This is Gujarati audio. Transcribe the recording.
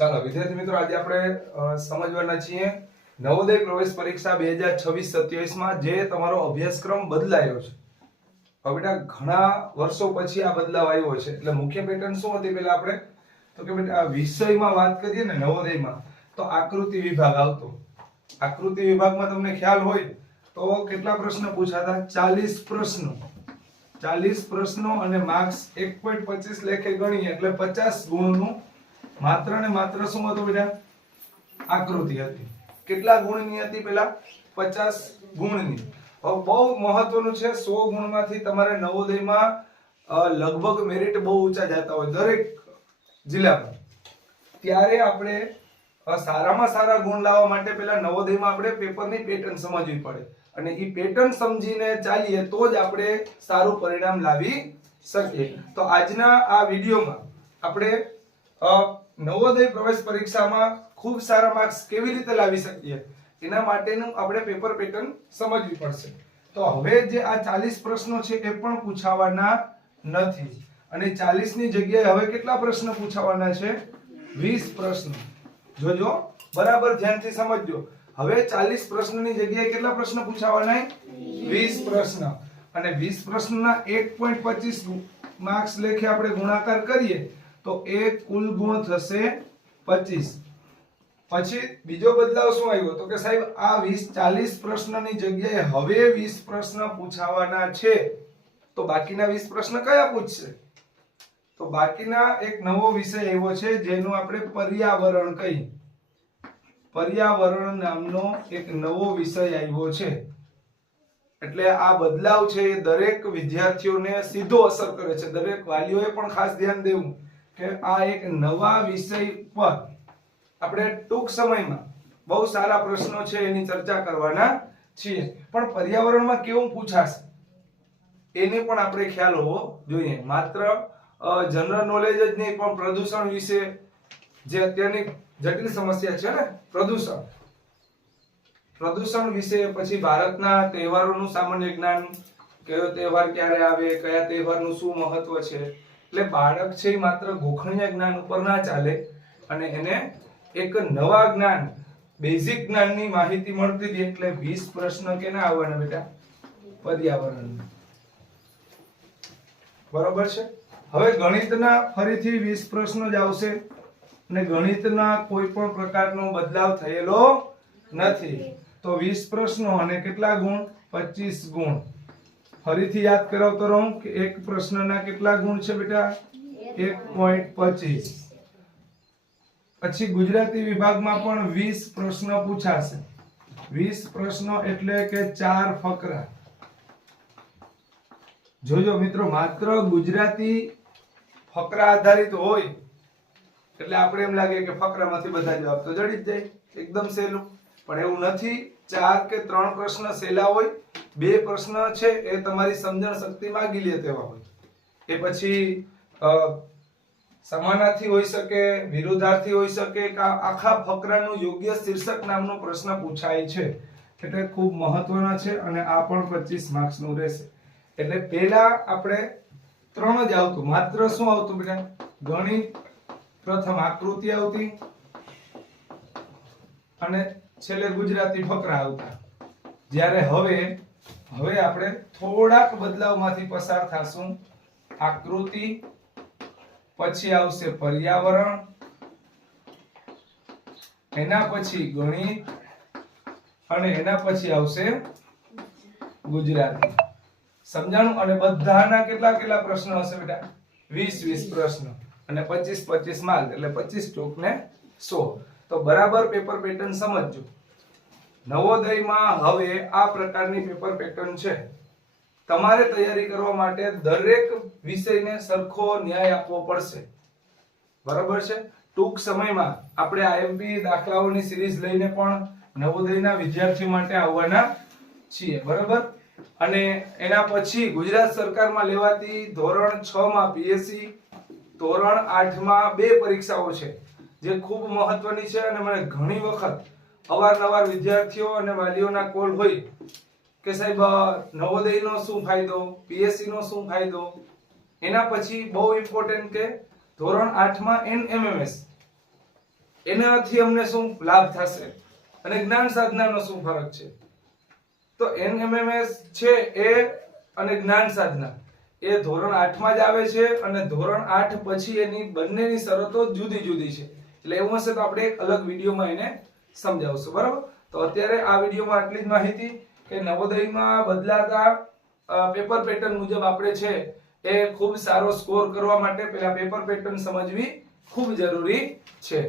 ચાલો વિદ્યાર્થી મિત્રો, આજે આપણે સમજવાના છીએ નવોદય પ્રવેશ પરીક્ષા 2026-27 માં જે તમારો અભ્યાસક્રમ બદલાયો છે. હવે બેટા ઘણા વર્ષો પછી આ બદલાવ આવ્યો છે, એટલે મુખ્ય પેટર્ન શું હતી પહેલા આપણે તો કે બેટા આ વિષયમાં વાત કરીએ ને નવોદયમાં તો આકૃતિ વિભાગ આવતો. આકૃતિ વિભાગમાં તમને ખ્યાલ હોય તો કેટલા પ્રશ્ન પૂછાતા? 40 પ્રશ્નો. 40 પ્રશ્નો અને માર્ક્સ 1.25 લેખે ગણીએ એટલે 50 ગુણનું માત્ર ને માત્ર શું હતું બેટા? આકૃતિ હતી. કેટલા ગુણની હતી? પેલા 50 ગુણની. હવે બહુ મહત્વનું છે, 100 ગુણમાંથી તમારે નવોદયમાં લગભગ મેરિટ બહુ ઊંચા જતા હોય દરેક જિલ્લામાં. ત્યારે આપણે સારામાં સારા ગુણ લાવવા માટે પેલા નવોદયમાં આપણે પેપરની પેટર્ન સમજવી પડે, અને એ પેટર્ન સમજીને ચાલીએ તો જ આપણે સારું પરિણામ લાવી શકીએ. તો આજના આ વિડીયોમાં આપણે નવોદય પ્રવેશ પરીક્ષામાં ખૂબ સારા માર્ક્સ કેવી રીતે લાવી શકીએ એના માટેનું આપણે પેપર પેટર્ન સમજવી પડશે. તો હવે જે આ 40 પ્રશ્નો છે એ પણ પૂછાવાના નથી, અને 40 ની જગ્યાએ હવે કેટલા પ્રશ્ન પૂછાવાના છે? 20 પ્રશ્નો. જોજો, બરાબર ધ્યાનથી સમજજો. હવે 40 પ્રશ્નની જગ્યાએ કેટલા પ્રશ્ન પૂછાવાના? 20 પ્રશ્ન. અને 20 પ્રશ્નના 1.25 માર્ક્સ લેખે આપણે ગુણાકાર કરીએ તો એ કુલ ગુણ થશે 25. પછી બીજો બદલાવ શું આવ્યો તો કે સાહેબ આ 40 પ્રશ્નની જગ્યાએ હવે 20 પ્રશ્ન પૂછાવાના છે. તો બાકીના 20 પ્રશ્ન કયા પૂછશે? તો બાકીના એક નવો વિષય આવ્યો છે જેનું આપણે પર્યાવરણ કહીએ. પર્યાવરણ નામનો એક નવો વિષય આવ્યો છે. એટલે આ બદલાવ છે એ દરેક વિદ્યાર્થીઓને સીધો અસર કરે છે. દરેક વાલીઓએ પણ ખાસ ધ્યાન દેવું કે આ એક નવા વિષય પર આપણે ટૂંક સમયમાં બહુ સારા પ્રશ્નો છે એની ચર્ચા કરવાના છીએ. પણ પર્યાવરણમાં કેવું પૂછાશે એને પણ આપણે ખ્યાલ હોવો જોઈએ. માત્ર જનરલ નોલેજ જ નહીં, પણ પ્રદૂષણ વિશે જે અત્યારની જટિલ સમસ્યા છે ને પ્રદૂષણ વિશે, પછી ભારતના તહેવારોનું સામાન્ય જ્ઞાન, કયો તહેવાર ક્યારે આવે, કયા તહેવારનું શું મહત્વ છે. એટલે બાળક છે એ માત્ર ગોખણીય જ્ઞાન ઉપર ના ચાલે, અને એને એક નવા જ્ઞાન, બેઝિક જ્ઞાનની માહિતી મળતી હતી. એટલે 20 પ્રશ્ન કેના આવવાના બેટા? પર્યાવરણ. બરોબર છે. હવે ગણિતના ફરીથી 20 પ્રશ્નો જ આવશે, અને ગણિતના કોઈ પણ પ્રકારનો બદલાવ થયેલો નથી. તો 20 પ્રશ્નો અને કેટલા ગુણ? 25 ગુણ. ફરીથી યાદ કરાવતો રહું કે એક પ્રશ્નના કેટલા ગુણ છે બેટા? 1.25. પછી ગુજરાતી વિભાગમાં પણ 20 પ્રશ્નો પૂછાશે. 20 પ્રશ્નો એટલે કે 4 ફકરા. જોજો મિત્રો, માત્ર ગુજરાતી ફકરા આધારિત હોય એટલે આપણે એમ લાગે કે ફકરામાંથી બધા જવાબ તો જડી જ જાય, એકદમ સહેલું. પણ એવું નથી. 4 કે 3 પ્રશ્ન સહેલા હોય, 2 પ્રશ્ન છે એ તમારી સમજણ શક્તિ માંગી લે તેવા હોય. એ પછી સમાનાર્થી હોઈ શકે, વિરુદ્ધાર્થી હોઈ શકે, કે આખા ફકરાનું યોગ્ય શીર્ષક નામનો પ્રશ્ન પૂછાય છે. એટલે ખૂબ મહત્વના છે, અને આ પણ 25 માર્ક્સ નું રહેશે. એટલે પહેલા આપણે 3 જ આવતું. માત્ર શું આવતું બેટા? ગણિત, પ્રથમ આકૃતિ આવતી, અને છેલ્લે ગુજરાતી ફકરા આવતા. જ્યારે હવે આપણે થોડાક બદલાવમાંથી પસાર થાશું. આકૃતિ, પછી આવશે પર્યાવરણ, એના પછી ગણિત, અને એના પછી આવશે ગુજરાતી. સમજાણું? અને બધાના કેટલા પ્રશ્નો હશે બેટા? 20 પ્રશ્ન, અને 25 માર્ક, એટલે 25 ચોક ને 100. તો બરાબર પેપર પેટર્ન સમજજો. નવોદયમાં હવે આ પ્રકારની પેપર પેટર્ન છે. તમારે તૈયારી કરવા માટે દરેક વિષયને સરખો ન્યાય આપવો પડશે. બરાબર છે. ટૂંક સમયમાં આપણે આઈએમપી દાખલાઓની સિરીઝ લઈને પણ નવોદયના વિદ્યાર્થીઓ માટે આવવાના છીએ. બરાબર. અને એના પછી ગુજરાત સરકારમાં લેવાતી ધોરણ 6 માં પીએસસી, ધોરણ 8 માં 2 પરીક્ષાઓ છે જે ખૂબ મહત્વની છે. અને મને ઘણી વખત અવારનવાર વિદ્યાર્થીઓ અને વાલીઓના કોલ હોય કે સાહેબ નવોદયનો શું ફાયદો, પીએસસી નો શું ફાયદો. એના પછી બહુ ઇમ્પોર્ટન્ટ કે ધોરણ 8 માં એનએમએમએસ એનાથી અમને શું લાભ થશે અને જ્ઞાન સાધનાનો શું ફરક છે? તો એનએમએમએસ છે એ અને જ્ઞાન સાધના એ ધોરણ 8 માં જ આવે છે અને ધોરણ 8 પછી એની બંનેની શરતો જુદી જુદી છે. એટલે એવું હશે તો આપણે એક અલગ વિડીયોમાં એને સમજાવશું, બરાબર? તો અત્યારે આ વિડીયોમાં આટલી જ માહિતી કે નવોદયમાં બદલાતા પેપર પેટર્ન મુજબ આપણે છે એ ખૂબ સારો સ્કોર કરવા માટે પહેલા પેપર પેટર્ન સમજવી ખૂબ જરૂરી છે.